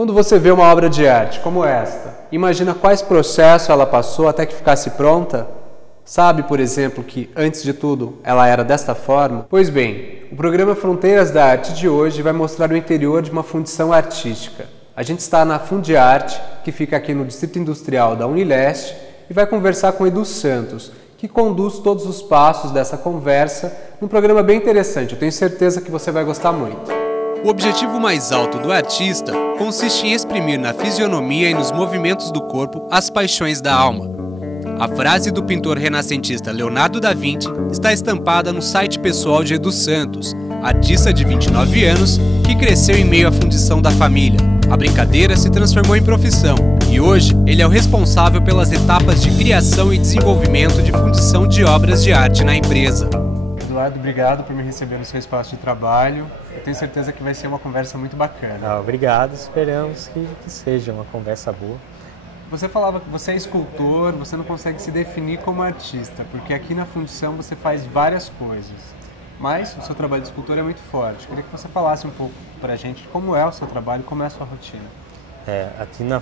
Quando você vê uma obra de arte como esta, imagina quais processos ela passou até que ficasse pronta? Sabe, por exemplo, que, antes de tudo, ela era desta forma? Pois bem, o programa Fronteiras da Arte de hoje vai mostrar o interior de uma fundição artística. A gente está na Fundiarte, que fica aqui no Distrito Industrial da Unileste, e vai conversar com Edu Santos, que conduz todos os passos dessa conversa num programa bem interessante. Eu tenho certeza que você vai gostar muito. O objetivo mais alto do artista consiste em exprimir na fisionomia e nos movimentos do corpo as paixões da alma. A frase do pintor renascentista Leonardo da Vinci está estampada no site pessoal de Edu Santos, artista de 29 anos que cresceu em meio à fundição da família. A brincadeira se transformou em profissão e hoje ele é o responsável pelas etapas de criação e desenvolvimento de fundição de obras de arte na empresa. Eduardo, obrigado por me receber no seu espaço de trabalho. Eu tenho certeza que vai ser uma conversa muito bacana. Obrigado, esperamos que seja uma conversa boa. Você falava que você é escultor, você não consegue se definir como artista, porque aqui na fundição você faz várias coisas. Mas o seu trabalho de escultor é muito forte. Eu queria que você falasse um pouco pra gente como é o seu trabalho, como é a sua rotina. Aqui na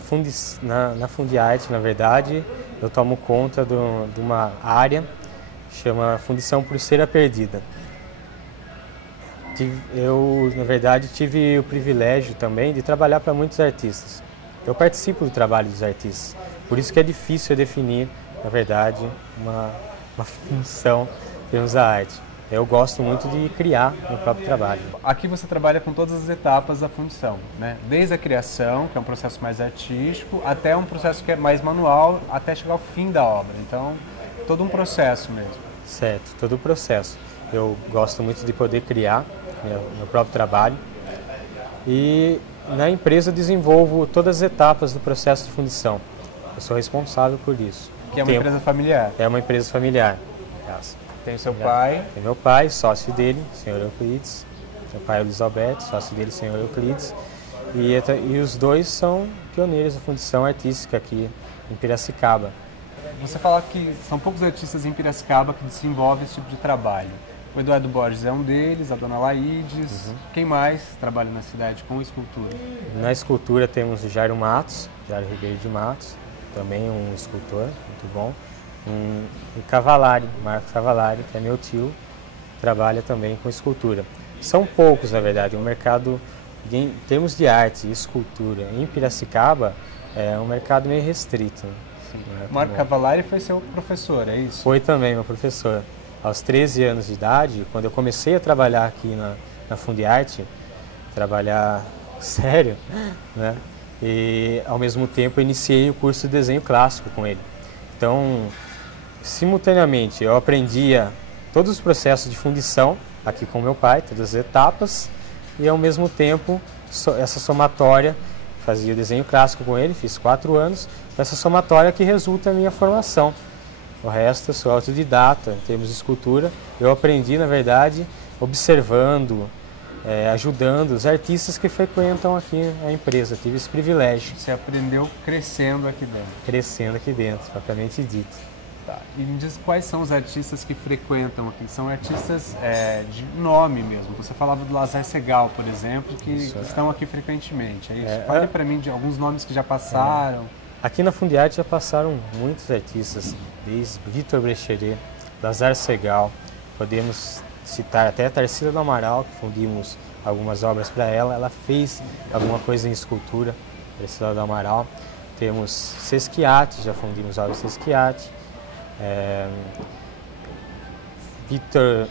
Fundiarte, na verdade, eu tomo conta de uma área que chama Fundição Pulseira Perdida. Eu, na verdade, tive o privilégio também de trabalhar para muitos artistas. Eu participo do trabalho dos artistas, por isso que é difícil definir, na verdade, uma função em termos da arte. Eu gosto muito de criar meu próprio trabalho. Aqui você trabalha com todas as etapas da fundição, né? Desde a criação, que é um processo mais artístico, até um processo que é mais manual, até chegar ao fim da obra. Então, todo um processo mesmo. Certo, todo o processo. Eu gosto muito de poder criar meu próprio trabalho e na empresa eu desenvolvo todas as etapas do processo de fundição. Eu sou responsável por isso. Que é uma empresa familiar? É uma empresa familiar. Tem o seu pai? Tem meu pai, sócio dele, senhor Euclides. Meu pai é Luiz Alberto, sócio dele, senhor Euclides. E os dois são pioneiros da fundição artística aqui em Piracicaba. Você fala que são poucos artistas em Piracicaba que desenvolvem esse tipo de trabalho. O Eduardo Borges é um deles, a dona Laídes. Quem mais trabalha na cidade com escultura? Na escultura temos o Jairo Matos, Jairo Ribeiro de Matos, também um escultor muito bom. O Cavalari, Marcos Cavalari, que é meu tio, trabalha também com escultura. São poucos, na verdade, o mercado, em termos de arte e escultura em Piracicaba, é um mercado meio restrito. Sim. Marco Cavalari foi seu professor, é isso? Foi também meu professor. Aos 13 anos de idade, quando eu comecei a trabalhar aqui na Fundiarte, trabalhar sério, né? E ao mesmo tempo eu iniciei o curso de desenho clássico com ele. Então, simultaneamente eu aprendia todos os processos de fundição aqui com meu pai, todas as etapas, e ao mesmo tempo essa somatória, fazia o desenho clássico com ele, fiz 4 anos, essa somatória que resulta a minha formação. O resto eu sou autodidata em termos de escultura. Eu aprendi, na verdade, observando, ajudando os artistas que frequentam aqui a empresa. Tive esse privilégio. Você aprendeu crescendo aqui dentro? Crescendo aqui dentro, propriamente dito. Tá. E me diz quais são os artistas que frequentam aqui? São artistas de nome mesmo. Você falava do Lazar Segal, por exemplo, que estão aqui frequentemente. É isso? Fale para mim de alguns nomes que já passaram. Aqui na Fundiarte já passaram muitos artistas, desde Vitor Brecheret, Lazar Segal, podemos citar até a Tarsila do Amaral, que fundimos algumas obras para ela. Ela fez alguma coisa em escultura, Tarsila do Amaral. Temos Sesquiati, já fundimos obras de Sesquiati. Vitor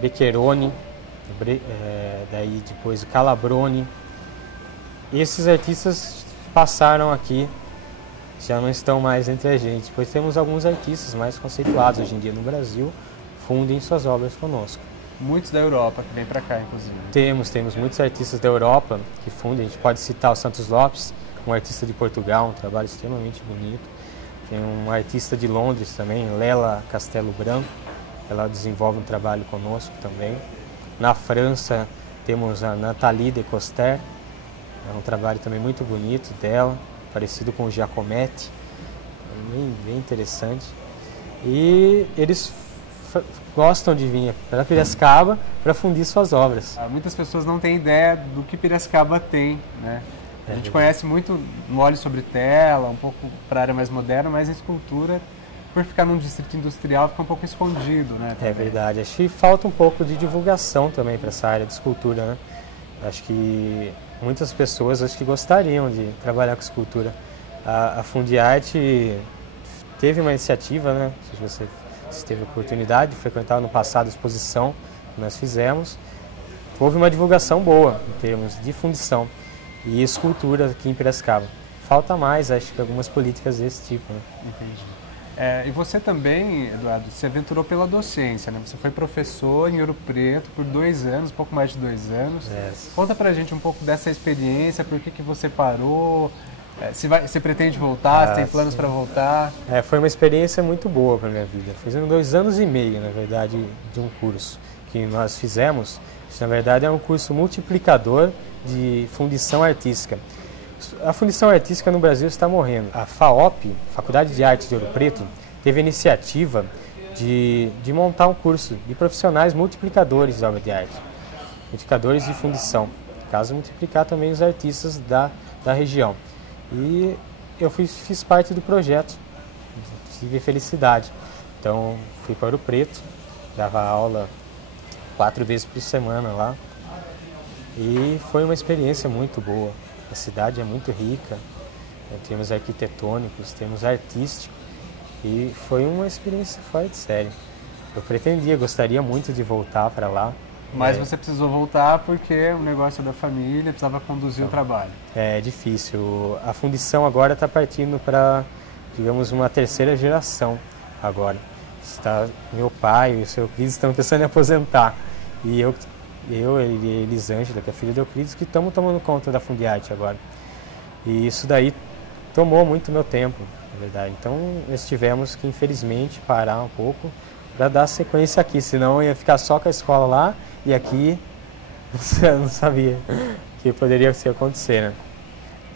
Beccheroni, daí depois o Calabroni. Esses artistas passaram aqui, já não estão mais entre a gente, pois temos alguns artistas mais conceituados hoje em dia no Brasil, fundem suas obras conosco. Muitos da Europa que vêm para cá, inclusive. Temos muitos artistas da Europa que fundem, a gente pode citar o Santos Lopes, um artista de Portugal, um trabalho extremamente bonito. Tem um artista de Londres também, Lela Castelo Branco, ela desenvolve um trabalho conosco também. Na França temos a Nathalie de Coster, é um trabalho também muito bonito dela, parecido com o Giacometti, bem interessante. E eles gostam de vir para Piracicaba para fundir suas obras. Muitas pessoas não têm ideia do que Piracicaba tem, né? A gente conhece muito no óleo sobre tela, um pouco para a área mais moderna, mas a escultura, por ficar num distrito industrial, fica um pouco escondido, né? É verdade. Acho que falta um pouco de divulgação também para essa área de escultura, né? Acho que muitas pessoas gostariam de trabalhar com escultura. A Fundiarte teve uma iniciativa, né? Se você teve a oportunidade de frequentar no passado a exposição que nós fizemos, houve uma divulgação boa em termos de fundição e escultura aqui em Piracicaba. Falta mais, acho que algumas políticas desse tipo, né? Entendi. E você também, Eduardo, se aventurou pela docência, né? Você foi professor em Ouro Preto por 2 anos, pouco mais de 2 anos. Conta pra gente um pouco dessa experiência, por que você parou, você pretende voltar, se tem planos para voltar? Foi uma experiência muito boa para minha vida. Foi 2 anos e meio, na verdade, de um curso que nós fizemos. Isso, na verdade, é um curso multiplicador de fundição artística. A fundição artística no Brasil está morrendo. A FAOP, Faculdade de Arte de Ouro Preto, teve a iniciativa de montar um curso de profissionais multiplicadores de obra de arte, multiplicadores de fundição, no caso, multiplicar também os artistas da região. E eu fiz parte do projeto, tive felicidade. Então, fui para Ouro Preto, dava aula 4 vezes por semana lá, e foi uma experiência muito boa. A cidade é muito rica, temos arquitetônicos, temos artístico, e foi uma experiência fora de série. Eu gostaria muito de voltar para lá. Mas você precisou voltar porque o negócio da família precisava conduzir o trabalho. É difícil. A fundição agora está partindo para, digamos, uma 3ª geração agora. Meu pai e o seu Euclides estão pensando em aposentar. E eu e Elisângela, que é filha de Euclides, que estamos tomando conta da Fundiarte agora. E isso daí tomou muito meu tempo, na verdade. Então, nós tivemos que, infelizmente, parar um pouco para dar sequência aqui, senão eu ia ficar só com a escola lá e aqui eu não sabia o que poderia acontecer, né?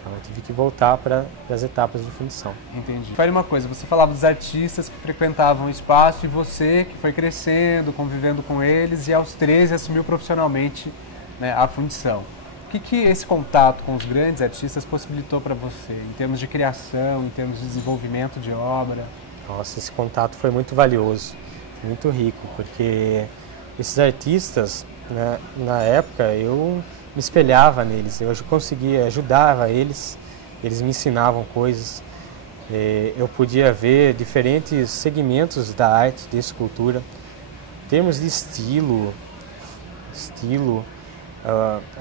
Então, eu tive que voltar para as etapas de fundição. Entendi. Fale uma coisa, você falava dos artistas que frequentavam o espaço e você que foi crescendo, convivendo com eles e aos 13 assumiu profissionalmente, né, a fundição. O que esse contato com os grandes artistas possibilitou para você, em termos de criação, em termos de desenvolvimento de obra? Nossa, esse contato foi muito valioso, muito rico, porque esses artistas, né, na época, eu me espelhava neles, eu conseguia, ajudava eles me ensinavam coisas, eu podia ver diferentes segmentos da arte, de escultura, em termos de estilo,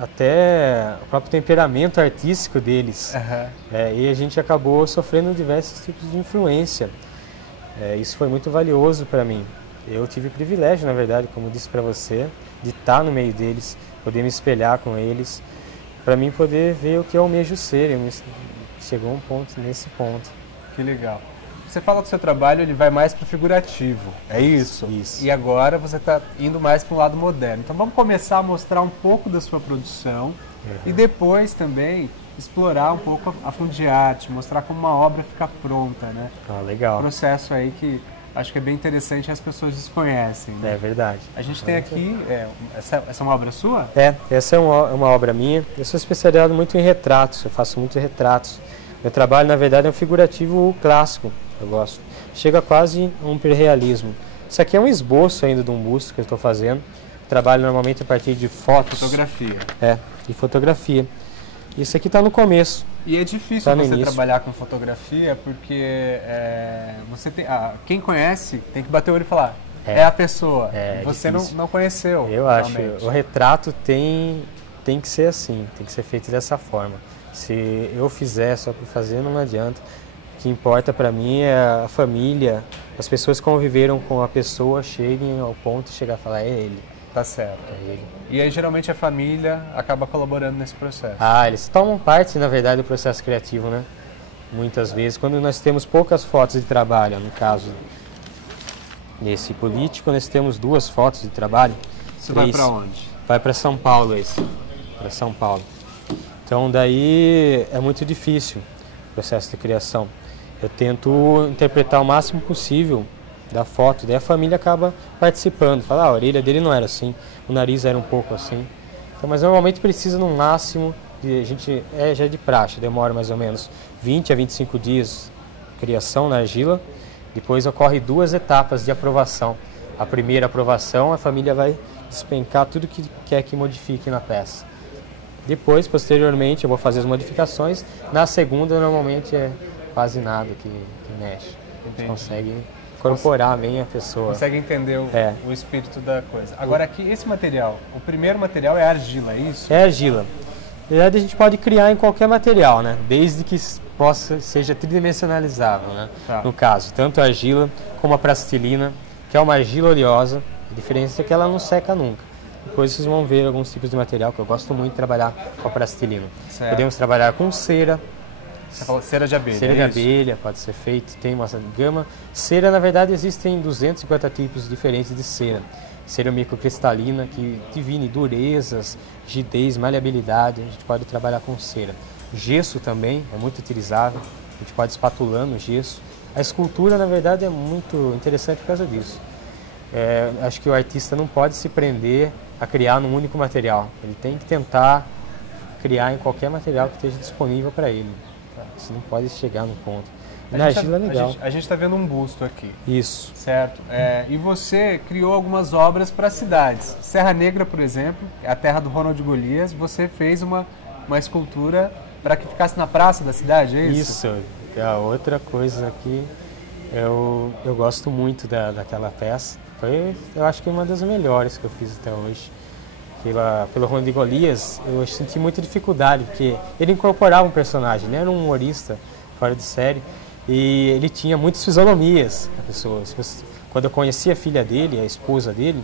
até o próprio temperamento artístico deles. E a gente acabou sofrendo diversos tipos de influência. Isso foi muito valioso para mim. Eu tive o privilégio, na verdade, como disse para você, de estar no meio deles, poder me espelhar com eles, para mim poder ver o que eu almejo ser. Chegou nesse ponto. Que legal. Você fala que o seu trabalho ele vai mais para o figurativo, é isso? Isso. E agora você está indo mais para um lado moderno. Então vamos começar a mostrar um pouco da sua produção e depois também explorar um pouco a Fundiarte, mostrar como uma obra fica pronta, né? Legal. Um processo aí que acho que é bem interessante e as pessoas desconhecem, né? É verdade. A gente tem aqui, essa é uma obra sua? Essa é uma obra minha. Eu sou especializado muito em retratos, eu faço muitos retratos. Meu trabalho, na verdade, é um figurativo clássico, eu gosto. Chega quase a um hiperrealismo. Isso aqui é um esboço ainda de um busto que eu estou fazendo. Eu trabalho normalmente a partir de fotos. Fotografia. De fotografia. Isso aqui está no começo. E é difícil você trabalhar com fotografia porque você tem, quem conhece tem que bater o olho e falar, é a pessoa. Você não conheceu. Eu realmente acho, o retrato tem que ser assim, tem que ser feito dessa forma. Se eu fizer só por fazer, não adianta. O que importa para mim é a família, as pessoas que conviveram com a pessoa cheguem ao ponto de chegar a falar, é ele. Tá certo. É ele. E aí geralmente a família acaba colaborando nesse processo. Eles tomam parte, na verdade, do processo criativo, né? Muitas vezes, quando nós temos poucas fotos de trabalho, no caso nesse político, nós temos 2 fotos de trabalho. Isso vai para onde? Vai para São Paulo para São Paulo. Então daí é muito difícil o processo de criação. Eu tento interpretar o máximo possível da foto, daí a família acaba participando, fala, a orelha dele não era assim, o nariz era um pouco assim. Então, mas normalmente precisa no máximo já é de praxe, demora mais ou menos 20 a 25 dias de criação na argila. Depois ocorre 2 etapas de aprovação. A primeira aprovação, a família vai despencar tudo que quer que modifique na peça. Depois, posteriormente, eu vou fazer as modificações. Na segunda, normalmente é quase nada que mexe. A gente consegue incorporar bem a pessoa. Consegue entender o espírito da coisa. Agora aqui, esse material, o primeiro material é argila, é isso? É argila. Na verdade, a gente pode criar em qualquer material, né? Desde que seja tridimensionalizável, né? Tá. No caso, tanto a argila como a plastilina, que é uma argila oleosa. A diferença é que ela não seca nunca. Depois vocês vão ver alguns tipos de material que eu gosto muito de trabalhar com a plastilina. Certo. Podemos trabalhar com cera. Você falou cera de abelha. Cera de abelha pode ser feito, tem uma gama. Cera, na verdade, existem 250 tipos diferentes de cera. Cera microcristalina, que divine durezas, rigidez, maleabilidade, a gente pode trabalhar com cera. Gesso também é muito utilizável, a gente pode espatulando o gesso. A escultura, na verdade, é muito interessante por causa disso. Acho que o artista não pode se prender a criar num único material. Ele tem que tentar criar em qualquer material que esteja disponível para ele. Você não pode chegar no ponto. Na argila é legal. A gente está vendo um busto aqui. Isso. Certo. E você criou algumas obras para cidades. Serra Negra, por exemplo, a terra do Ronald Golias, você fez uma escultura para que ficasse na praça da cidade, é isso? Isso. A outra coisa aqui, eu gosto muito daquela peça. Eu acho que uma das melhores que eu fiz até hoje. Pelo Ronald Golias, eu senti muita dificuldade, porque ele incorporava um personagem, ele era um humorista fora de série, e ele tinha muitas fisionomias da pessoa. Quando eu conheci a filha dele, a esposa dele,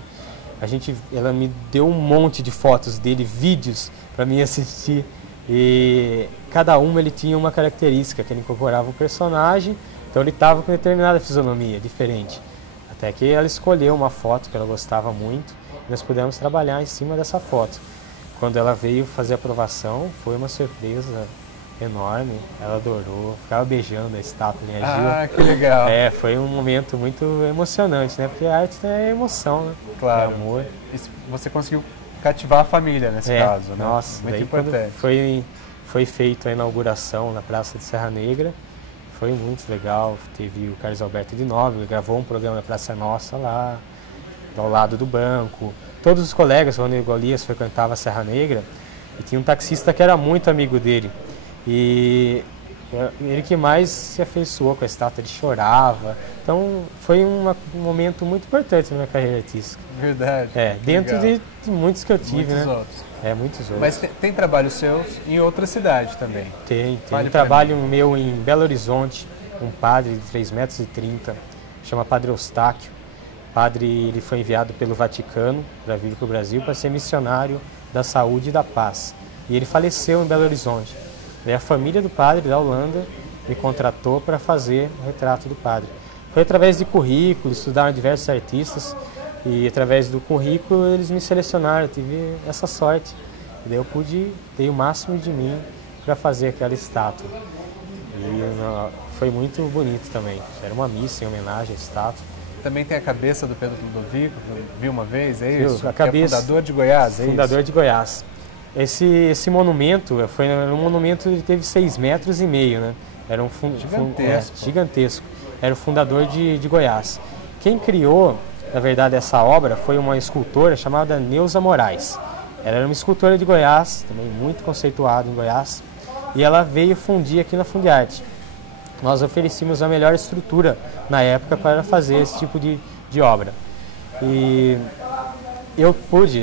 ela me deu um monte de fotos dele, vídeos para mim assistir, e cada uma ele tinha uma característica, que ele incorporava um personagem, então ele estava com determinada fisionomia, diferente. Até que ela escolheu uma foto que ela gostava muito, e nós pudemos trabalhar em cima dessa foto. Quando ela veio fazer a aprovação, foi uma surpresa enorme, ela adorou, ficava beijando a estátua em argila. Ah, que legal. Foi um momento muito emocionante, né? Porque a arte é emoção, né? Claro. É amor. E você conseguiu cativar a família nesse caso, né? Nossa, muito daí importante. Foi feita a inauguração na Praça de Serra Negra, foi muito legal. Teve o Carlos Alberto de Nóbrega, gravou um programa na Praça Nossa lá, ao lado do banco. Todos os colegas, o Ronald Golias frequentavam a Serra Negra, e tinha um taxista que era muito amigo dele. E ele que mais se afeiçoou com a estátua, ele chorava. Então foi um momento muito importante na minha carreira artística. Verdade. Dentro de muitos que eu tive, muitos né? outros. Muitos outros. Mas tem trabalhos seus em outra cidade também? Tem um trabalho meu em Belo Horizonte, um padre de 3,30 m, chama Padre Eustáquio. O padre, ele foi enviado pelo Vaticano para vir para o Brasil para ser missionário da saúde e da paz. E ele faleceu em Belo Horizonte. Daí a família do padre da Holanda me contratou para fazer o retrato do padre. Foi através de currículo, estudaram diversos artistas, e através do currículo eles me selecionaram, eu tive essa sorte. E daí eu dei o máximo de mim para fazer aquela estátua. E foi muito bonito também. Era uma missa em homenagem à estátua. Também tem a cabeça do Pedro Ludovico, que eu vi uma vez, é isso? A cabeça, é fundador de Goiás, é fundador isso? de Goiás. Esse monumento foi um monumento que teve 6,5 metros, né? Era um gigantesco. Era o fundador de Goiás. Quem criou, na verdade, essa obra foi uma escultora chamada Neuza Moraes. Ela era uma escultora de Goiás, também muito conceituada em Goiás, e ela veio fundir aqui na Fundiarte. Nós oferecíamos a melhor estrutura na época para fazer esse tipo de obra. E eu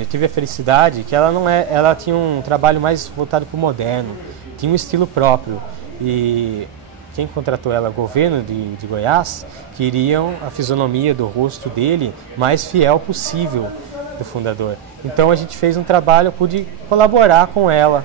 tive a felicidade que ela tinha um trabalho mais voltado para o moderno, tinha um estilo próprio. E quem contratou ela, o governo de Goiás, queriam a fisionomia do rosto dele mais fiel possível do fundador. Então a gente fez um trabalho, eu pude colaborar com ela.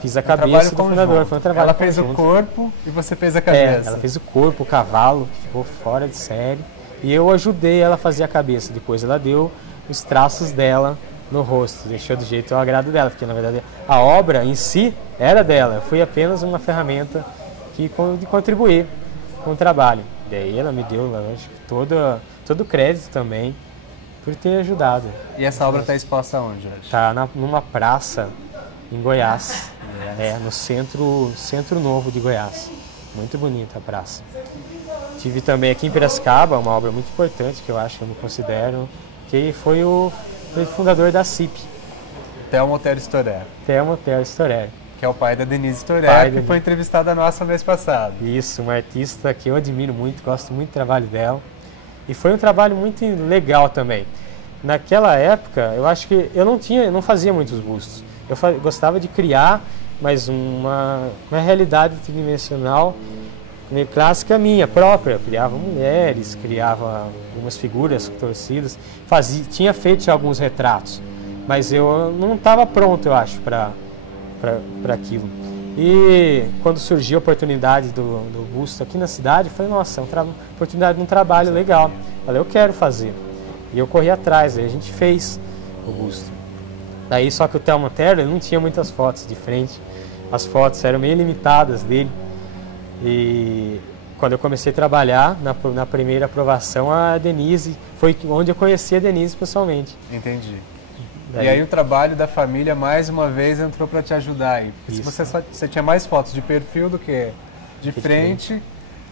Fiz a cabeça do fundador, foi um trabalho Ela fez conjunto. o corpo e você fez a cabeça. Ela fez o corpo, o cavalo, que ficou fora de série. E eu ajudei ela a fazer a cabeça. Depois ela deu os traços dela no rosto, deixou do jeito ao agrado dela, porque na verdade a obra em si era dela. Eu fui apenas uma ferramenta de contribuir com o trabalho. Daí ela me deu, lógico, todo o crédito também por ter ajudado. E essa obra está exposta onde hoje? Está numa praça em Goiás. no centro novo de Goiás. Muito bonita a praça. Tive também aqui em Piracicaba, uma obra muito importante que eu acho, que eu me considero, que foi o fundador da CIP. Thelmo Otero Storer. Thelmo Otero Storer. Que é o pai da Denise Storer, que foi entrevistada nossa mês passado. Isso, uma artista que eu admiro muito, gosto muito do trabalho dela. E foi um trabalho muito legal também. Naquela época, eu acho que eu não fazia muitos bustos. Eu gostava de criar, mas uma realidade tridimensional meio clássica minha própria. Eu criava mulheres, criava algumas figuras torcidas, tinha feito alguns retratos, mas eu não estava pronto, eu acho, para aquilo. E quando surgiu a oportunidade do busto aqui na cidade, eu falei, nossa, é uma oportunidade de um trabalho legal. Eu falei, eu quero fazer. E eu corri atrás, aí a gente fez o busto. Daí só que o Thelmo Otero, ele não tinha muitas fotos de frente, as fotos eram meio limitadas dele. E quando eu comecei a trabalhar, na primeira aprovação, a Denise, foi onde eu conheci a Denise pessoalmente. Entendi. Daí... E aí o trabalho da família, mais uma vez, entrou para te ajudar aí. Porque se você tinha mais fotos de perfil do que de frente,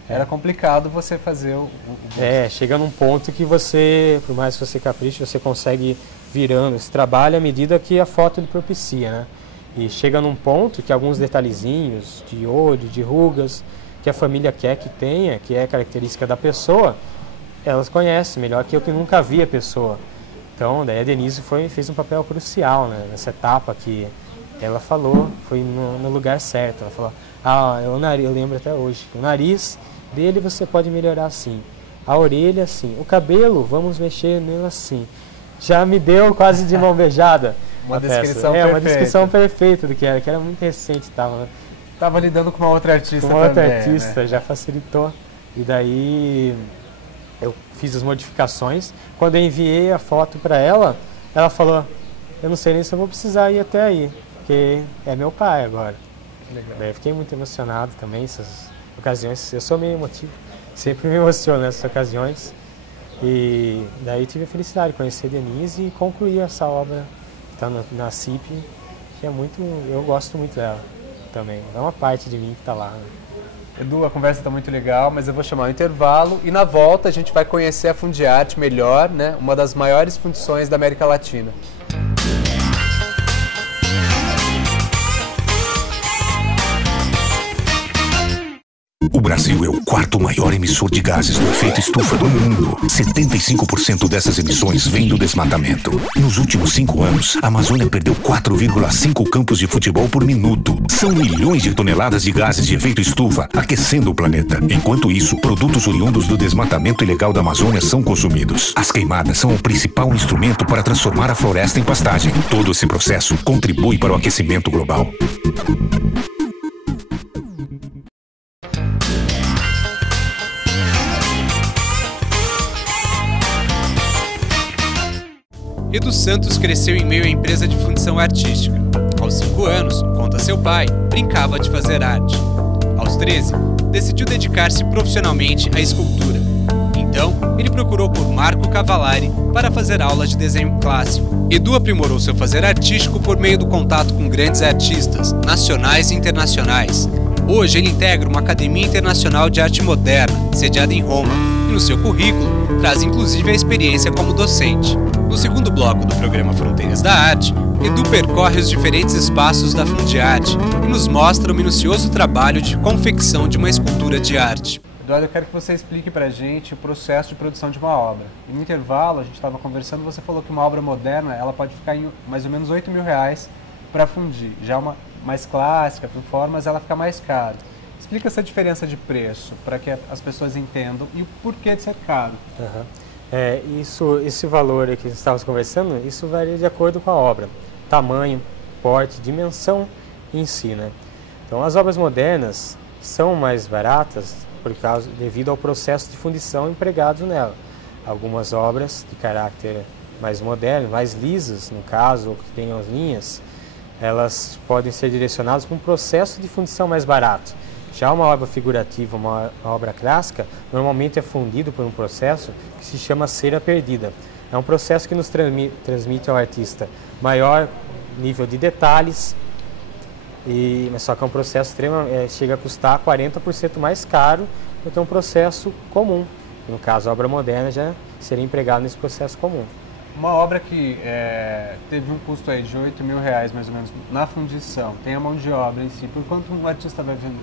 era complicado você fazer o busto. Chega num ponto que você, por mais que você capriche, você consegue virando esse trabalho à medida que a foto lhe propicia, né? E chega num ponto que alguns detalhezinhos de olho, de rugas, que a família quer que tenha, que é característica da pessoa, elas conhecem melhor que eu, que nunca vi a pessoa. Então, daí a Denise fez um papel crucial, né, nessa etapa que ela falou, foi no lugar certo. Ela falou, o nariz, eu lembro até hoje, o nariz dele você pode melhorar assim, a orelha assim, o cabelo, vamos mexer nele assim. Já me deu quase de mão beijada. Uma descrição perfeita. Uma descrição perfeita do que era muito recente. Tava lidando com uma outra artista também. Com uma outra artista, né? Já facilitou. E daí eu fiz as modificações. Quando eu enviei a foto para ela, ela falou, eu não sei nem se eu vou precisar ir até aí, porque é meu pai agora. Legal. Daí eu fiquei muito emocionado também, essas ocasiões. Eu sou meio emotivo, sempre me emociono nessas ocasiões. E daí tive a felicidade de conhecer a Denise e concluir essa obra que está na CIP, que é muito, eu gosto muito dela também. É uma parte de mim que está lá. Né? Edu, a conversa está muito legal, mas eu vou chamar o intervalo e na volta a gente vai conhecer a Fundiarte melhor, né? Uma das maiores fundições da América Latina. O Brasil é o quarto maior emissor de gases do efeito estufa do mundo. 75% dessas emissões vêm do desmatamento. Nos últimos 5 anos, a Amazônia perdeu 4,5 campos de futebol por minuto. São milhões de toneladas de gases de efeito estufa aquecendo o planeta. Enquanto isso, produtos oriundos do desmatamento ilegal da Amazônia são consumidos. As queimadas são o principal instrumento para transformar a floresta em pastagem. Todo esse processo contribui para o aquecimento global. Edu Santos cresceu em meio à empresa de fundição artística. Aos 5 anos, conta seu pai, brincava de fazer arte. Aos 13, decidiu dedicar-se profissionalmente à escultura. Então, ele procurou por Marco Cavallari para fazer aulas de desenho clássico. Edu aprimorou seu fazer artístico por meio do contato com grandes artistas, nacionais e internacionais. Hoje ele integra uma Academia Internacional de Arte Moderna, sediada em Roma, e no seu currículo traz inclusive a experiência como docente. No segundo bloco do programa Fronteiras da Arte, Edu percorre os diferentes espaços da Fundiarte e nos mostra o minucioso trabalho de confecção de uma escultura de arte. Eduardo, eu quero que você explique pra gente o processo de produção de uma obra. E no intervalo, a gente estava conversando, você falou que uma obra moderna ela pode ficar em mais ou menos R$8.000 para fundir. Já uma mais clássica, por formas, ela fica mais cara. Explica essa diferença de preço para que as pessoas entendam e o porquê de ser caro. Esse valor que estávamos conversando, isso varia de acordo com a obra. Tamanho, porte, dimensão em si, né? Então as obras modernas são mais baratas devido ao processo de fundição empregado nela. Algumas obras de caráter mais moderno, mais lisas no caso, ou que tenham as linhas, elas podem ser direcionadas para um processo de fundição mais barato. Já uma obra figurativa, uma obra clássica, normalmente é fundido por um processo que se chama cera perdida. É um processo que nos transmite ao artista maior nível de detalhes Mas só que é um processo chega a custar 40% mais caro do que um processo comum. No caso, a obra moderna já seria empregada nesse processo comum. Uma obra que teve um custo aí de R$8.000 mais ou menos na fundição, tem a mão de obra em si, por quanto um artista vai vender?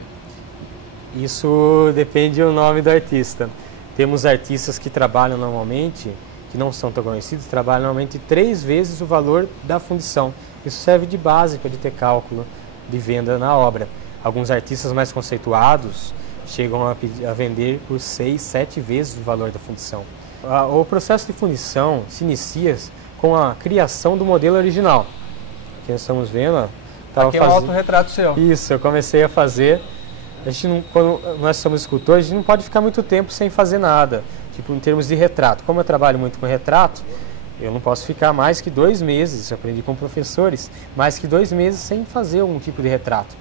Isso depende do nome do artista. Temos artistas que trabalham normalmente, que não são tão conhecidos, trabalham normalmente 3 vezes o valor da fundição. Isso serve de base para ter cálculo de venda na obra. Alguns artistas mais conceituados chegam a vender por 6, 7 vezes o valor da fundição. O processo de fundição se inicia com a criação do modelo original. Que nós estamos vendo. Aqui é um autorretrato seu. Isso, eu comecei a fazer. Quando nós somos escultores, a gente não pode ficar muito tempo sem fazer nada. Tipo, em termos de retrato. Como eu trabalho muito com retrato, eu não posso ficar mais que 2 meses, eu aprendi com professores, mais que 2 meses sem fazer algum tipo de retrato.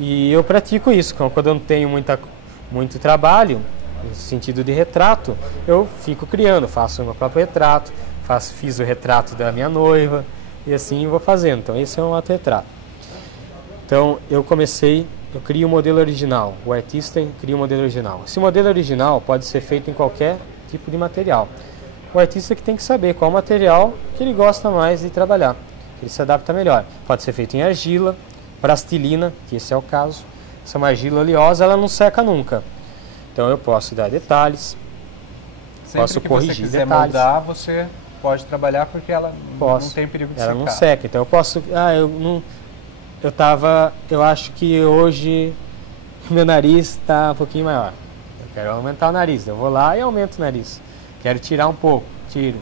E eu pratico isso. Quando eu não tenho muito trabalho, no sentido de retrato, eu fico criando, faço o meu próprio retrato, fiz o retrato da minha noiva, e assim vou fazendo. Então, esse é um autorretrato. Então, eu crio o modelo original, o artista cria o modelo original. Esse modelo original pode ser feito em qualquer tipo de material. O artista que tem que saber qual material que ele gosta mais de trabalhar, que ele se adapta melhor. Pode ser feito em argila, plastilina, que esse é o caso. Essa é uma argila oleosa, ela não seca nunca. Então eu posso dar detalhes, posso corrigir detalhes. Se você quiser moldar, você pode trabalhar porque ela não tem perigo de secar. Ela não seca, então eu posso... Eu acho que hoje o meu nariz está um pouquinho maior. Eu quero aumentar o nariz, eu vou lá e aumento o nariz. Quero tirar um pouco, tiro.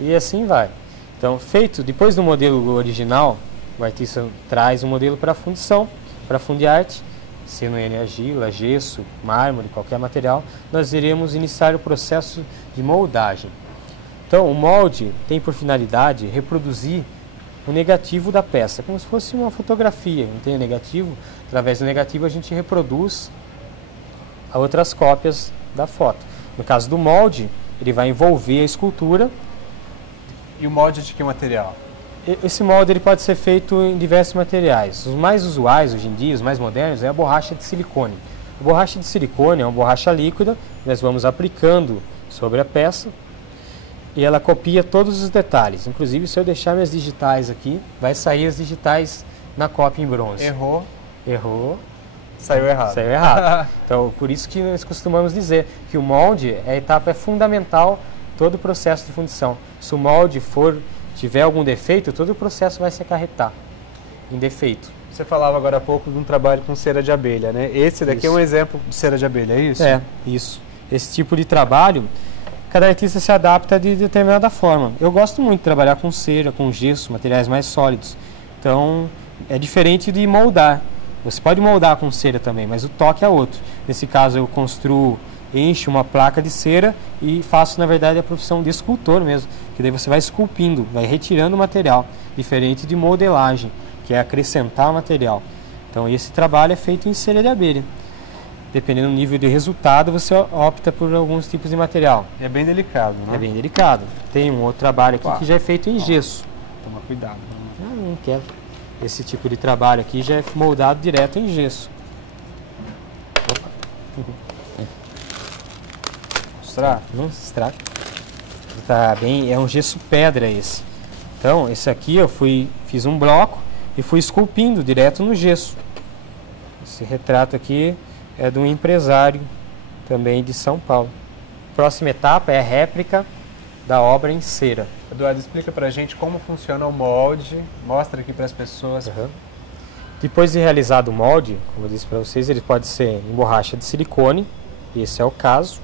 E assim vai. Então, depois do modelo original, o artista traz um modelo para fundição, para fundir arte, sendo ele argila, gesso, mármore, qualquer material, nós iremos iniciar o processo de moldagem. Então, o molde tem por finalidade reproduzir o negativo da peça, como se fosse uma fotografia. Não tem negativo, através do negativo a gente reproduz outras cópias da foto. No caso do molde, ele vai envolver a escultura. E o molde de que material? Esse molde ele pode ser feito em diversos materiais. Os mais usuais hoje em dia, os mais modernos, é a borracha de silicone. A borracha de silicone é uma borracha líquida, nós vamos aplicando sobre a peça e ela copia todos os detalhes. Inclusive, se eu deixar minhas digitais aqui, vai sair as digitais na cópia em bronze. Errou. Saiu errado. Então, por isso que nós costumamos dizer que o molde, a etapa é fundamental todo o processo de fundição. Se o molde tiver algum defeito, todo o processo vai se acarretar em defeito. Você falava agora há pouco de um trabalho com cera de abelha, né? Esse daqui é um exemplo de cera de abelha, é isso? É, isso. Esse tipo de trabalho, cada artista se adapta de determinada forma. Eu gosto muito de trabalhar com cera, com gesso, materiais mais sólidos. Então, é diferente de moldar. Você pode moldar com cera também, mas o toque é outro. Nesse caso, eu encho uma placa de cera e faço, na verdade, a profissão de escultor mesmo. Que daí você vai esculpindo, vai retirando o material. Diferente de modelagem, que é acrescentar material. Então, esse trabalho é feito em cera de abelha. Dependendo do nível de resultado, você opta por alguns tipos de material. É bem delicado, né? É bem delicado. Tem um outro trabalho aqui que já é feito em gesso. Toma cuidado. Não quero. Esse tipo de trabalho aqui já é moldado direto em gesso. Mostrar? Não estraga. Tá bem, é um gesso pedra esse. Então, esse aqui eu fiz um bloco e fui esculpindo direto no gesso. Esse retrato aqui é de um empresário também de São Paulo. Próxima etapa é a réplica da obra em cera. Eduardo, explica pra gente como funciona o molde, mostra aqui para as pessoas. Depois de realizado o molde, como eu disse para vocês, ele pode ser em borracha de silicone, esse é o caso,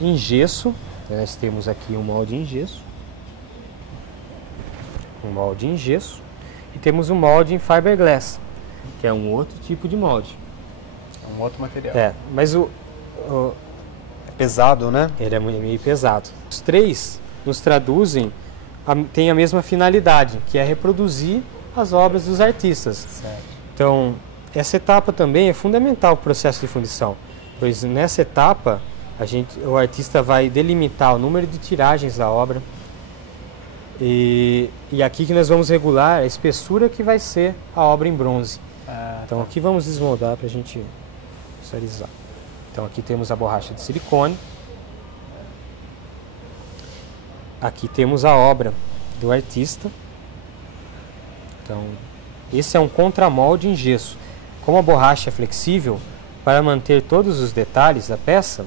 em gesso, nós temos aqui um molde em gesso, e temos um molde em fiberglass, que é um outro tipo de molde. É um outro material. Mas é pesado, né? Ele é meio pesado. Os três nos traduzem, têm a mesma finalidade, que é reproduzir as obras dos artistas. Certo. Então, essa etapa também é fundamental para o processo de fundição, pois nessa etapa o artista vai delimitar o número de tiragens da obra, E aqui que nós vamos regular a espessura que vai ser a obra em bronze. Então aqui vamos desmoldar para a gente visualizar. Então aqui temos a borracha de silicone. Aqui temos a obra do artista. Então esse é um contramolde em gesso. Como a borracha é flexível, para manter todos os detalhes da peça,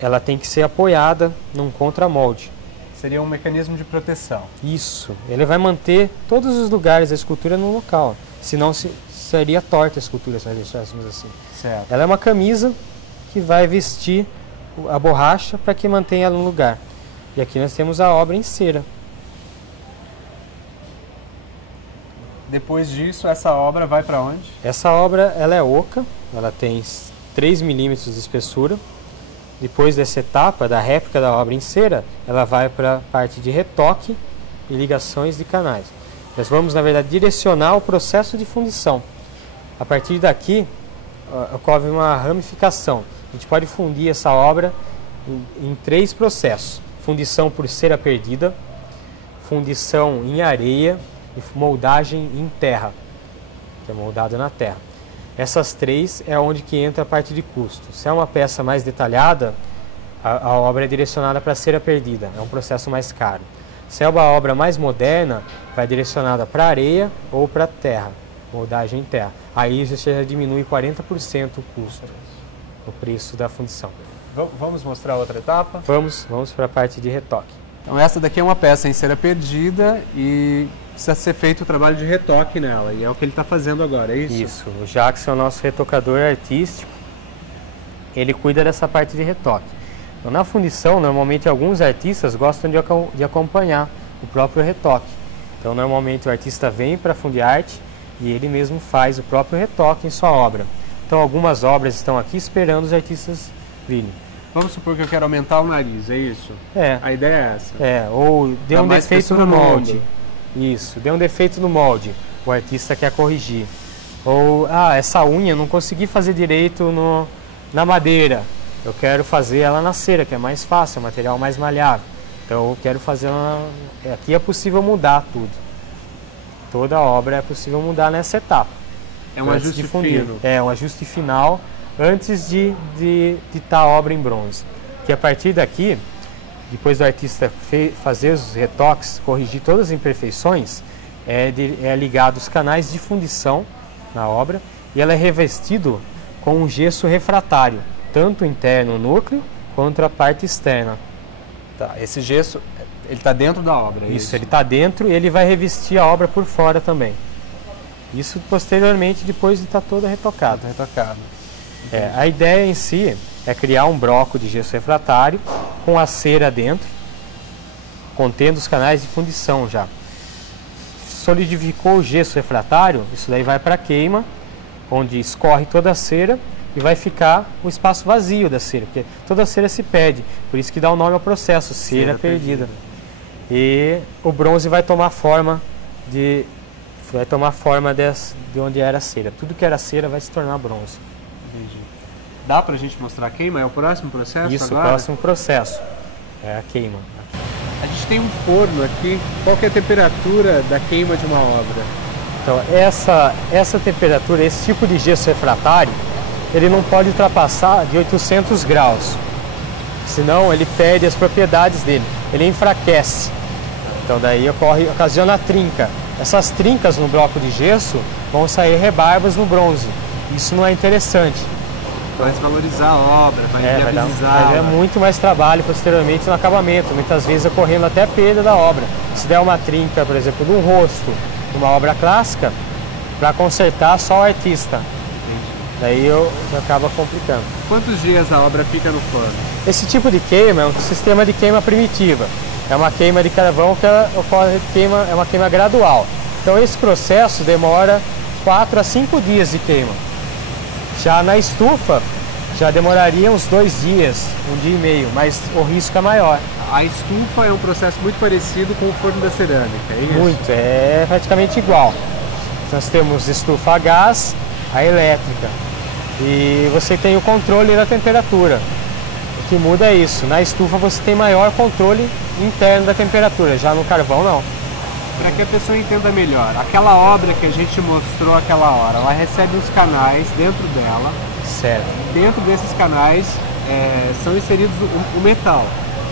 ela tem que ser apoiada num contramolde. Seria um mecanismo de proteção. Isso, ele vai manter todos os lugares da escultura no local, senão seria torta a escultura se nós deixássemos assim. Certo. Ela é uma camisa que vai vestir a borracha para que mantenha ela no lugar. E aqui nós temos a obra em cera. Depois disso, essa obra vai para onde? Essa obra ela é oca, ela tem 3 milímetros de espessura. Depois dessa etapa da réplica da obra em cera, ela vai para a parte de retoque e ligações de canais. Nós vamos, na verdade, direcionar o processo de fundição. A partir daqui, ocorre uma ramificação. A gente pode fundir essa obra em 3 processos. Fundição por cera perdida, fundição em areia e moldagem em terra, que é moldado na terra. Essas 3 é onde que entra a parte de custo. Se é uma peça mais detalhada, a obra é direcionada para cera perdida, é um processo mais caro. Se é uma obra mais moderna, vai direcionada para areia ou para terra, moldagem em terra. Aí você já diminui 40% o custo, o preço da fundição. Vamos mostrar outra etapa? Vamos para a parte de retoque. Então essa daqui é uma peça em cera perdida e precisa ser feito o trabalho de retoque nela, e é o que ele está fazendo agora, é isso? Isso, o Jackson é o nosso retocador artístico, ele cuida dessa parte de retoque. Então, na fundição, normalmente alguns artistas gostam de acompanhar o próprio retoque. Então normalmente o artista vem para a Fundiarte e ele mesmo faz o próprio retoque em sua obra. Então algumas obras estão aqui esperando os artistas virem. Vamos supor que eu quero aumentar o nariz, é isso? É. A ideia é essa? Ou deu um defeito no molde. mundo. Isso, deu um defeito no molde, o artista quer corrigir. Ou, essa unha não consegui fazer direito na madeira, eu quero fazer ela na cera, que é mais fácil, é um material mais malhável. Então eu quero fazer ela... Aqui é possível mudar tudo. Toda a obra é possível mudar nessa etapa. É um ajuste fino. É um ajuste final antes de estar a obra em bronze. Que a partir daqui, depois do artista fazer os retoques, corrigir todas as imperfeições, é ligado os canais de fundição na obra e ela é revestido com um gesso refratário, tanto interno, o núcleo, quanto a parte externa. Tá, esse gesso, ele está dentro da obra, é isso? Ele está dentro e ele vai revestir a obra por fora também. Isso posteriormente, depois de estar toda retocada. A ideia em si é criar um bloco de gesso refratário com a cera dentro, contendo os canais de fundição já. Solidificou o gesso refratário, isso daí vai para a queima, onde escorre toda a cera e vai ficar o espaço vazio da cera, porque toda a cera se perde, por isso que dá o nome ao processo, cera perdida. E o bronze vai tomar forma de onde era a cera. Tudo que era cera vai se tornar bronze. Entendi. Dá pra gente mostrar a queima? É o próximo processo? Isso, agora? O próximo processo é a queima. A gente tem um forno aqui. Qual que é a temperatura da queima de uma obra? Então, essa temperatura, esse tipo de gesso refratário, ele não pode ultrapassar de 800 graus. Senão ele perde as propriedades dele. Ele enfraquece. Então daí ocasiona a trinca. Essas trincas no bloco de gesso vão sair rebarbas no bronze. Isso não é interessante. Vai desvalorizar a obra, vai viabilizar. Vai dar muito mais trabalho posteriormente no acabamento, muitas vezes ocorrendo até perda da obra. Se der uma trinca, por exemplo, de um rosto, de uma obra clássica, para consertar só o artista. Entendi. Daí acaba complicando. Quantos dias a obra fica no forno? Esse tipo de queima é um sistema de queima primitiva. É uma queima de carvão que é uma queima gradual. Então esse processo demora 4 a 5 dias de queima. Já na estufa, já demoraria uns 2 dias, 1 dia e meio, mas o risco é maior. A estufa é um processo muito parecido com o forno da cerâmica, é isso? Muito, é praticamente igual. Nós temos estufa a gás, a elétrica. E você tem o controle da temperatura. O que muda é isso. Na estufa você tem maior controle interno da temperatura, já no carvão não. Para que a pessoa entenda melhor, aquela obra que a gente mostrou aquela hora, ela recebe os canais dentro dela. Certo. Dentro desses canais são inseridos o metal,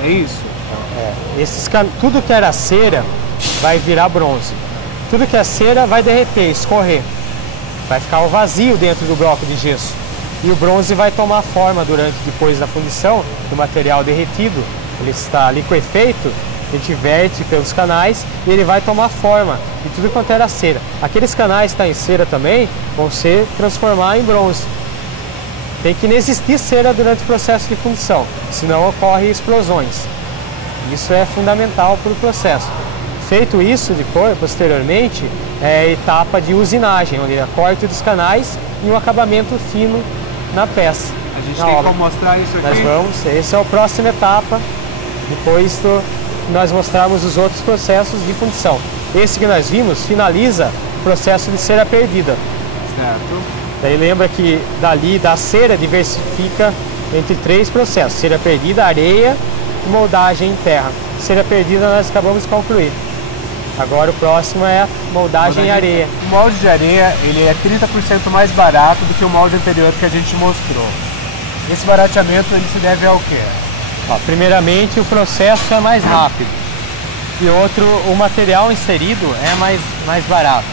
é isso? Tudo que era cera vai virar bronze. Tudo que é cera vai derreter, escorrer. Vai ficar o vazio dentro do bloco de gesso. E o bronze vai tomar forma depois da fundição, do material derretido. Ele está liquefeito, a gente verte pelos canais e ele vai tomar forma de tudo quanto era cera. Aqueles canais que estão em cera também vão se transformar em bronze. Tem que não existir cera durante o processo de fundição, senão ocorrem explosões. Isso é fundamental para o processo. Feito isso, posteriormente, é a etapa de usinagem, onde é corte dos canais e um acabamento fino na peça. A gente tem como mostrar isso aqui? Nós vamos, essa é a próxima etapa, depois nós mostrarmos os outros processos de fundição. Esse que nós vimos finaliza o processo de cera perdida. Certo. Daí lembra que dali da cera diversifica entre 3 processos: cera perdida, areia e moldagem em terra. Cera perdida nós acabamos de concluir. Agora o próximo é a moldagem em areia. O molde de areia ele é 30% mais barato do que o molde anterior que a gente mostrou. Esse barateamento ele se deve ao quê? Primeiramente, o processo é mais rápido e outro, o material inserido é mais barato.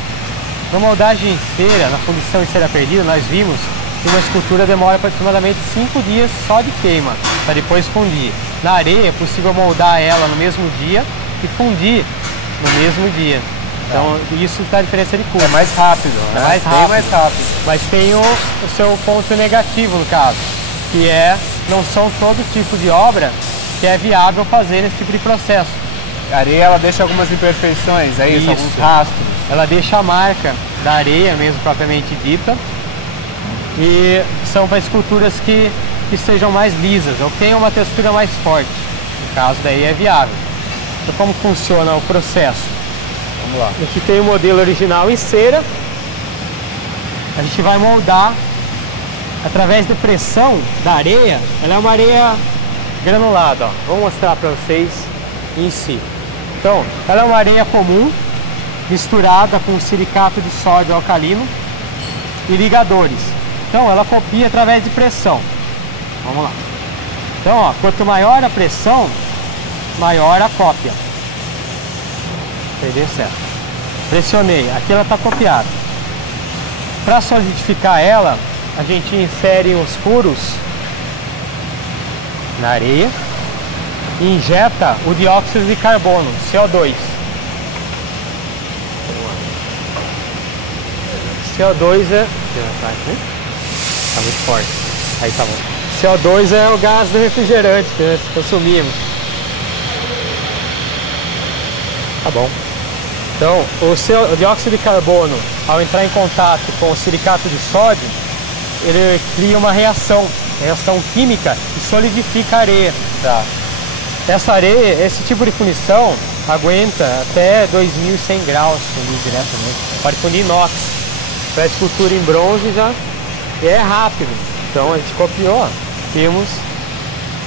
Na moldagem em cera, na fundição em cera perdida, nós vimos que uma escultura demora aproximadamente 5 dias só de queima, para depois fundir. Na areia é possível moldar ela no mesmo dia e fundir no mesmo dia. Então isso dá diferença de custo. É mais rápido, né? É mais rápido. Bem mais rápido. Mas tem o seu ponto negativo no caso, que não são todo tipo de obra que é viável fazer nesse tipo de processo. A areia ela deixa algumas imperfeições, é isso? Alguns rastros. Ela deixa a marca da areia mesmo propriamente dita, e são para esculturas que sejam mais lisas ou que tenham uma textura mais forte. No caso daí é viável. Então como funciona o processo? Vamos lá. A gente tem o modelo original em cera. A gente vai moldar através da pressão da areia. Ela é uma areia granulada, ó. Vou mostrar para vocês em si. Então, ela é uma areia comum, misturada com silicato de sódio alcalino e ligadores. Então, ela copia através de pressão. Vamos lá. Então, ó, quanto maior a pressão, maior a cópia. Entendeu? Certo. Pressionei, aqui ela está copiada. Para solidificar ela, a gente insere os furos na areia e injeta o dióxido de carbono, CO2. CO2 tá muito forte. Aí tá bom. CO2 é o gás do refrigerante que nós consumimos. Tá bom. Então, o dióxido de carbono, ao entrar em contato com o silicato de sódio, ele cria uma reação química e solidifica a areia. Tá. Essa areia, esse tipo de fundição aguenta até 2100 graus fundir diretamente. Pode fundir inox. Para escultura em bronze já é rápido. Então a gente copiou, temos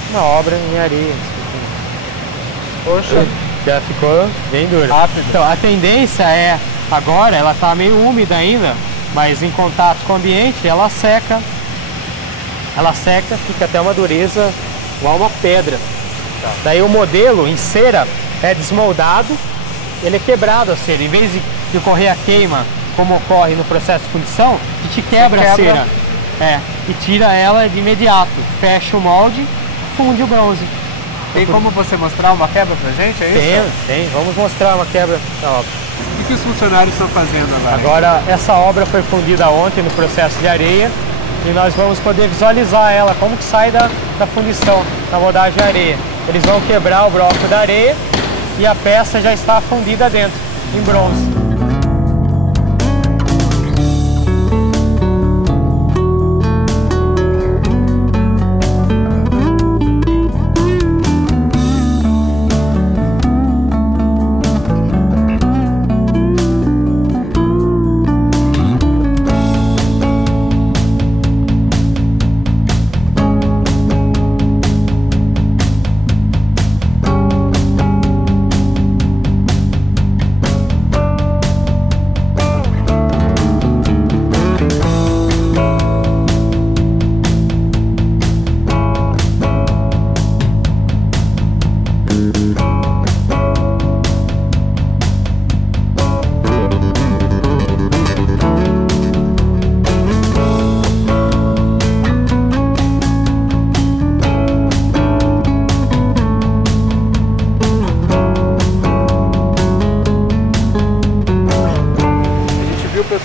uma obra em areia. Poxa, já ficou bem dura. Rápido. Então a tendência agora ela está meio úmida ainda, mas em contato com o ambiente ela seca, fica até uma dureza igual uma pedra. Tá. Daí o modelo em cera é desmoldado, ele é quebrado a cera. Em vez de ocorrer a queima, como ocorre no processo de fundição, a gente quebra a cera e tira ela de imediato, fecha o molde, funde o bronze. Tem como você mostrar uma quebra pra gente, é isso? Tem. Vamos mostrar uma quebra da obra. O que os funcionários estão fazendo agora? Agora, essa obra foi fundida ontem no processo de areia e nós vamos poder visualizar ela, como que sai da fundição, da moldagem de areia. Eles vão quebrar o bloco da areia e a peça já está fundida dentro, em bronze.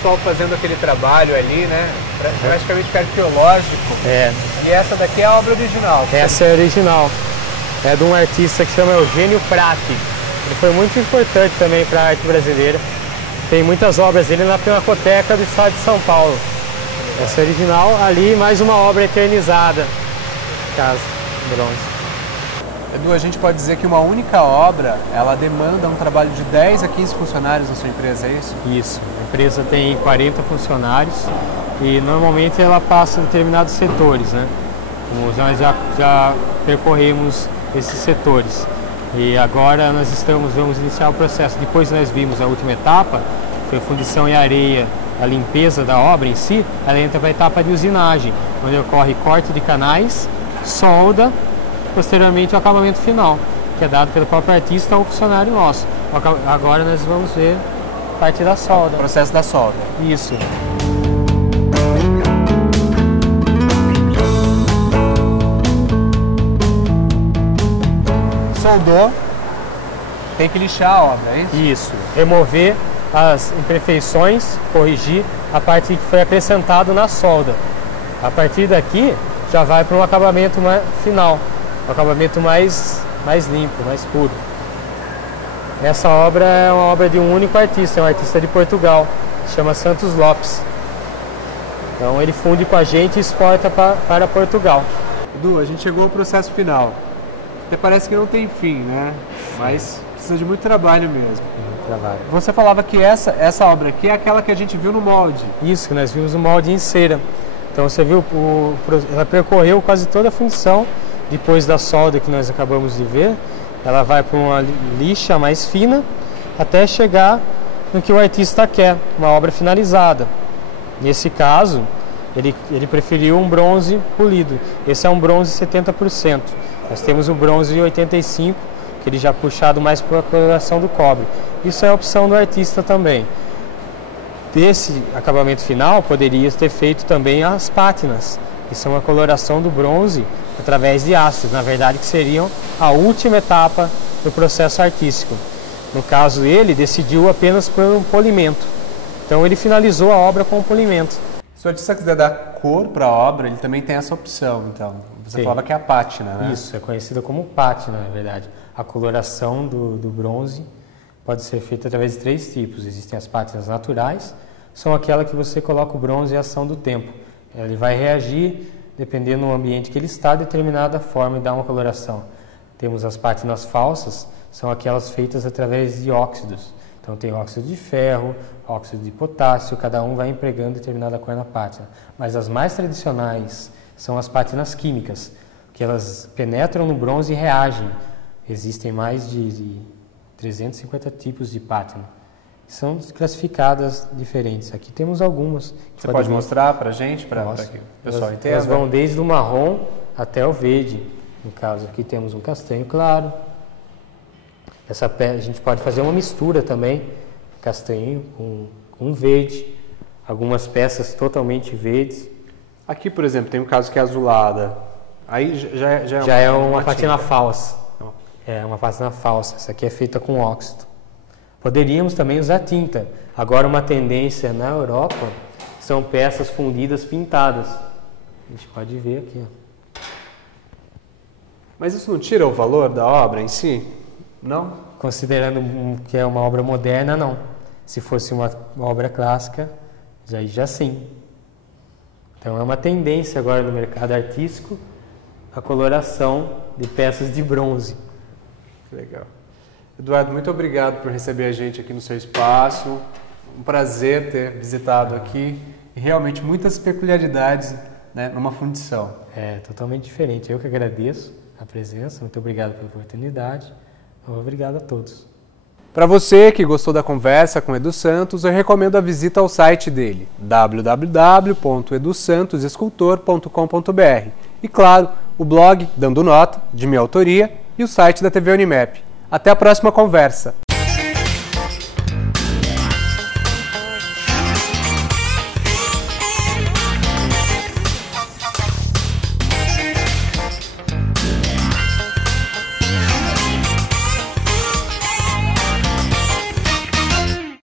pessoal fazendo aquele trabalho ali, né? Praticamente arqueológico. E essa daqui é a obra original. Essa é a original. É de um artista que chama Eugênio Prati. Ele foi muito importante também para a arte brasileira. Tem muitas obras dele na Pinacoteca do estado de São Paulo. Essa é a original, ali mais uma obra eternizada. Casa, bronze. Edu, a gente pode dizer que uma única obra, ela demanda um trabalho de 10 a 15 funcionários na sua empresa, é isso? Isso. A empresa tem 40 funcionários e normalmente ela passa em determinados setores, né? Nós já percorremos esses setores. E agora nós vamos iniciar o processo. Depois nós vimos a última etapa, foi fundição e areia, a limpeza da obra em si, ela entra para a etapa de usinagem, onde ocorre corte de canais, solda, posteriormente o acabamento final, que é dado pelo próprio artista ou funcionário nosso. Agora nós vamos ver a parte da solda. O processo da solda. Isso. Soldou, tem que lixar a obra, é isso? Isso. Remover as imperfeições, corrigir a parte que foi acrescentado na solda. A partir daqui já vai para um acabamento final, um acabamento mais limpo, mais puro. Essa obra é uma obra de um único artista, é um artista de Portugal, se chama Santos Lopes. Então ele funde com a gente e exporta para Portugal. Edu, a gente chegou ao processo final. Até parece que não tem fim, né? Mas precisa de muito trabalho mesmo. Trabalho. Você falava que essa obra aqui é aquela que a gente viu no molde. Isso, que nós vimos no molde em cera. Então você viu, ela percorreu quase toda a função. Depois da solda que nós acabamos de ver, ela vai para uma lixa mais fina até chegar no que o artista quer, uma obra finalizada. Nesse caso, ele preferiu um bronze polido. Esse é um bronze 70%. Nós temos o bronze 85%, que ele já puxado mais para a coloração do cobre. Isso é a opção do artista também. Desse acabamento final, poderia ter feito também as pátinas, que são a coloração do bronze através de ácidos, na verdade que seriam a última etapa do processo artístico. No caso, ele decidiu apenas por um polimento. Então ele finalizou a obra com o polimento. Se o artista quiser dar cor para a obra, ele também tem essa opção, então. Você falava que é a pátina, né? Isso, é conhecida como pátina, na verdade. A coloração do bronze pode ser feita através de 3 tipos. Existem as pátinas naturais, são aquela que você coloca o bronze em ação do tempo. Ele vai reagir, dependendo do ambiente que ele está, a determinada forma e dar uma coloração. Temos as pátinas falsas, são aquelas feitas através de óxidos. Então tem óxido de ferro, óxido de potássio, cada um vai empregando determinada cor na pátina. Mas as mais tradicionais são as pátinas químicas, que elas penetram no bronze e reagem. Existem mais de 350 tipos de pátina. São classificadas diferentes. Aqui temos algumas. Você pode mostrar para a gente, para que o pessoal entenda? Elas vão desde o marrom até o verde. No caso, aqui temos um castanho claro. Essa a gente pode fazer uma mistura também, castanho com verde. Algumas peças totalmente verdes. Aqui, por exemplo, tem um caso que é azulada. Aí já é uma pátina falsa. É uma pátina falsa. Essa aqui é feita com óxido. Poderíamos também usar tinta. Agora uma tendência na Europa são peças fundidas pintadas. A gente pode ver aqui. Ó. Mas isso não tira o valor da obra em si? Não? Considerando que é uma obra moderna, não. Se fosse uma obra clássica, já sim. Então é uma tendência agora no mercado artístico a coloração de peças de bronze. Legal. Eduardo, muito obrigado por receber a gente aqui no seu espaço. Um prazer ter visitado aqui. E realmente muitas peculiaridades, né, numa fundição. É totalmente diferente. Eu que agradeço a presença. Muito obrigado pela oportunidade. Obrigado a todos. Para você que gostou da conversa com Edu Santos, eu recomendo a visita ao site dele, www.edusantosescultor.com.br. E claro, o blog Dando Nota, de minha autoria, e o site da TV Unimap. Até a próxima conversa!